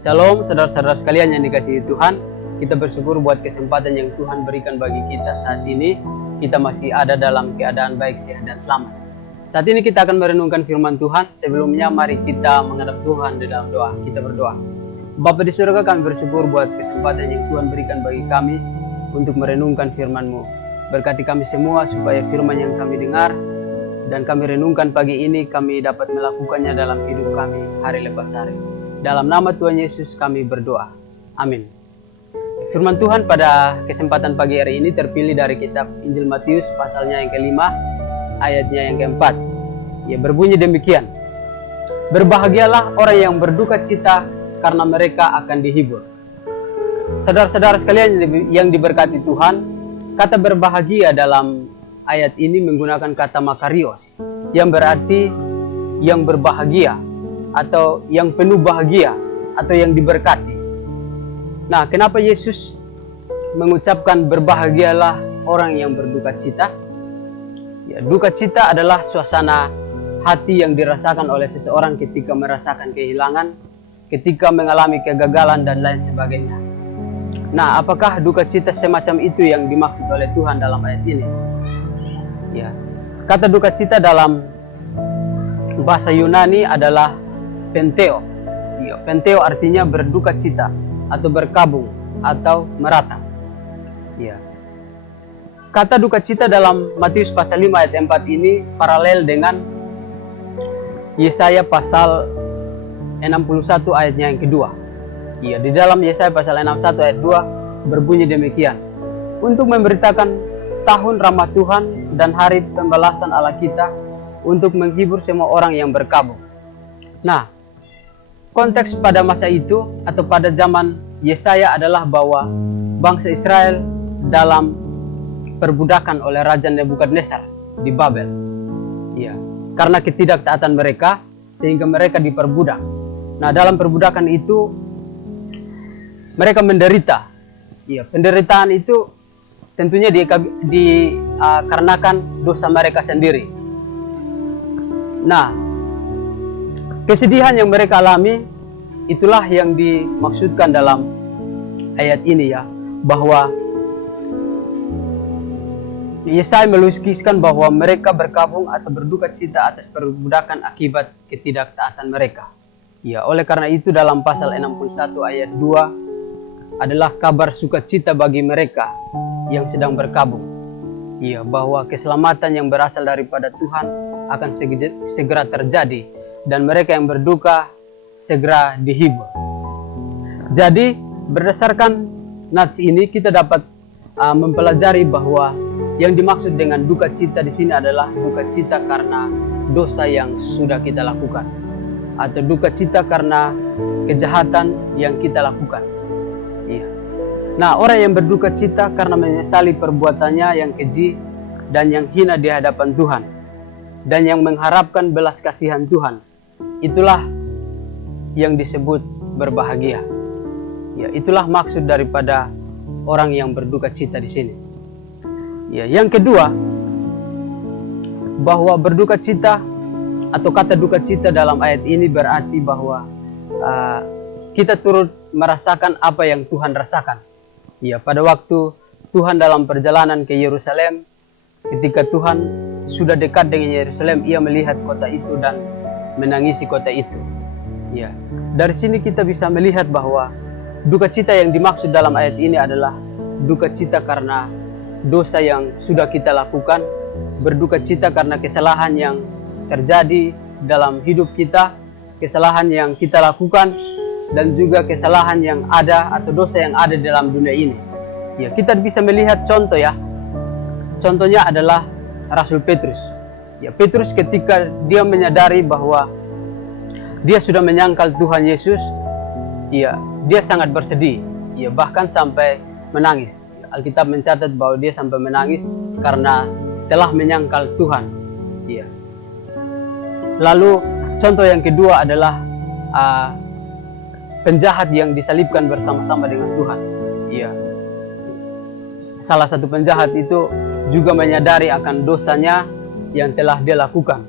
Shalom saudara-saudara sekalian yang dikasihi Tuhan. Kita bersyukur buat kesempatan yang Tuhan berikan bagi kita saat ini. Kita masih ada dalam keadaan baik, sehat, dan selamat. Saat ini kita akan merenungkan firman Tuhan. Sebelumnya mari kita menghadap Tuhan di dalam doa. Kita berdoa. Bapa di surga, kami bersyukur buat kesempatan yang Tuhan berikan bagi kami untuk merenungkan firman-Mu. Berkati kami semua supaya firman yang kami dengar dan kami renungkan pagi ini kami dapat melakukannya dalam hidup kami hari lepas hari. Dalam nama Tuhan Yesus kami berdoa. Amin. Firman Tuhan pada kesempatan pagi hari ini terpilih dari kitab Injil Matius pasalnya yang ke-5 ayatnya yang ke-4. Ya, berbunyi demikian. Berbahagialah orang yang berduka cita karena mereka akan dihibur. Saudara-saudara sekalian yang diberkati Tuhan, kata berbahagia dalam ayat ini menggunakan kata makarios yang berarti yang berbahagia atau yang penuh bahagia atau yang diberkati. Nah, kenapa Yesus mengucapkan berbahagialah orang yang berduka cita? Ya, duka cita adalah suasana hati yang dirasakan oleh seseorang ketika merasakan kehilangan, ketika mengalami kegagalan dan lain sebagainya. Nah, apakah duka cita semacam itu yang dimaksud oleh Tuhan dalam ayat ini? Ya, kata duka cita dalam bahasa Yunani adalah penteo. Ya, penteo artinya berduka cita atau berkabung atau meratap. Ya. Kata duka cita dalam Matius pasal 5 ayat 4 ini paralel dengan Yesaya pasal 61 ayatnya yang kedua. Ya, di dalam Yesaya pasal 61 ayat 2 berbunyi demikian. Untuk memberitakan tahun rahmat Tuhan dan hari pembalasan Allah kita, untuk menghibur semua orang yang berkabung. Nah, konteks pada masa itu atau pada zaman Yesaya adalah bahwa bangsa Israel dalam perbudakan oleh Raja Nebukadnezar di Babel. Ya, karena ketidaktaatan mereka sehingga mereka diperbudak. Nah, dalam perbudakan itu mereka menderita. Ya, penderitaan itu tentunya dikarenakan dosa mereka sendiri. Nah, kesedihan yang mereka alami itulah yang dimaksudkan dalam ayat ini ya, bahwa Yesaya melukiskan bahwa mereka berkabung atau berduka cita atas perbudakan akibat ketidaktaatan mereka. Ya, oleh karena itu dalam pasal 61 ayat 2 adalah kabar sukacita bagi mereka yang sedang berkabung. Ya, bahwa keselamatan yang berasal daripada Tuhan akan segera terjadi dan mereka yang berduka segera dihibur. Jadi berdasarkan nats ini kita dapat mempelajari bahwa yang dimaksud dengan duka cita di sini adalah duka cita karena dosa yang sudah kita lakukan atau duka cita karena kejahatan yang kita lakukan. Iya. Nah, orang yang berduka cita karena menyesali perbuatannya yang keji dan yang hina di hadapan Tuhan dan yang mengharapkan belas kasihan Tuhan, itulah yang disebut berbahagia. Ya, itulah maksud daripada orang yang berduka cita di sini. Ya, yang kedua, bahwa berduka cita atau kata duka cita dalam ayat ini berarti bahwa kita turut merasakan apa yang Tuhan rasakan. Ya, pada waktu Tuhan dalam perjalanan ke Yerusalem, ketika Tuhan sudah dekat dengan Yerusalem, ia melihat kota itu dan menangisi kota itu. Ya, dari sini kita bisa melihat bahwa duka cita yang dimaksud dalam ayat ini adalah duka cita karena dosa yang sudah kita lakukan, berduka cita karena kesalahan yang terjadi dalam hidup kita, kesalahan yang kita lakukan, dan juga kesalahan yang ada atau dosa yang ada dalam dunia ini. Ya, kita bisa melihat contoh ya. Contohnya adalah Rasul Petrus. Ya, Petrus ketika dia menyadari bahwa dia sudah menyangkal Tuhan Yesus, ya, dia sangat bersedih, ya, bahkan sampai menangis. Alkitab mencatat bahwa dia sampai menangis karena telah menyangkal Tuhan. Ya. Lalu contoh yang kedua adalah penjahat yang disalibkan bersama-sama dengan Tuhan. Ya. Salah satu penjahat itu juga menyadari akan dosanya yang telah dia lakukan.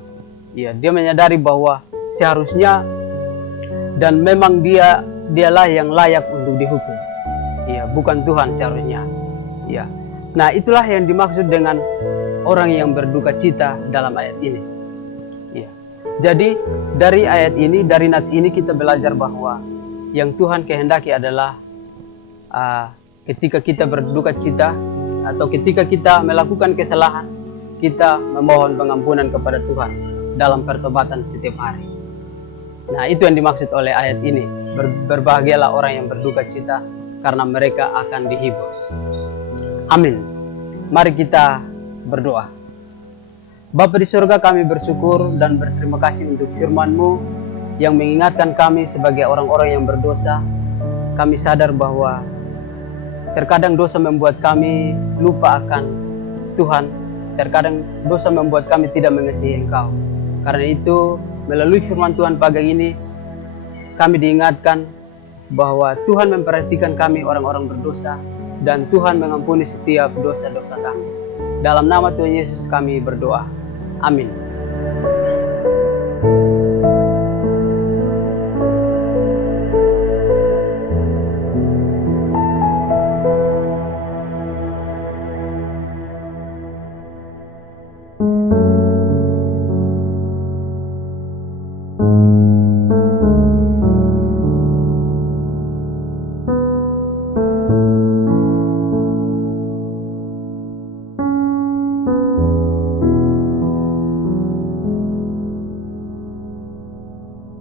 Ya, dia menyadari bahwa seharusnya dan memang dia dialah yang layak untuk dihukum. Ya, bukan Tuhan seharusnya. Ya. Nah, itulah yang dimaksud dengan orang yang berduka cita dalam ayat ini. Ya. Jadi dari ayat ini, dari nats ini kita belajar bahwa yang Tuhan kehendaki adalah ketika kita berduka cita atau ketika kita melakukan kesalahan, kita memohon pengampunan kepada Tuhan dalam pertobatan setiap hari. Nah, itu yang dimaksud oleh ayat ini. Berbahagialah orang yang berduka cita karena mereka akan dihibur. Amin. Mari kita berdoa. Bapa di surga, kami bersyukur dan berterima kasih untuk firman-Mu yang mengingatkan kami sebagai orang-orang yang berdosa. Kami sadar bahwa terkadang dosa membuat kami lupa akan Tuhan. Terkadang dosa membuat kami tidak mengasihi Engkau. Karena itu, melalui firman Tuhan pagi ini, kami diingatkan bahwa Tuhan memperhatikan kami orang-orang berdosa dan Tuhan mengampuni setiap dosa-dosa kami. Dalam nama Tuhan Yesus kami berdoa. Amin.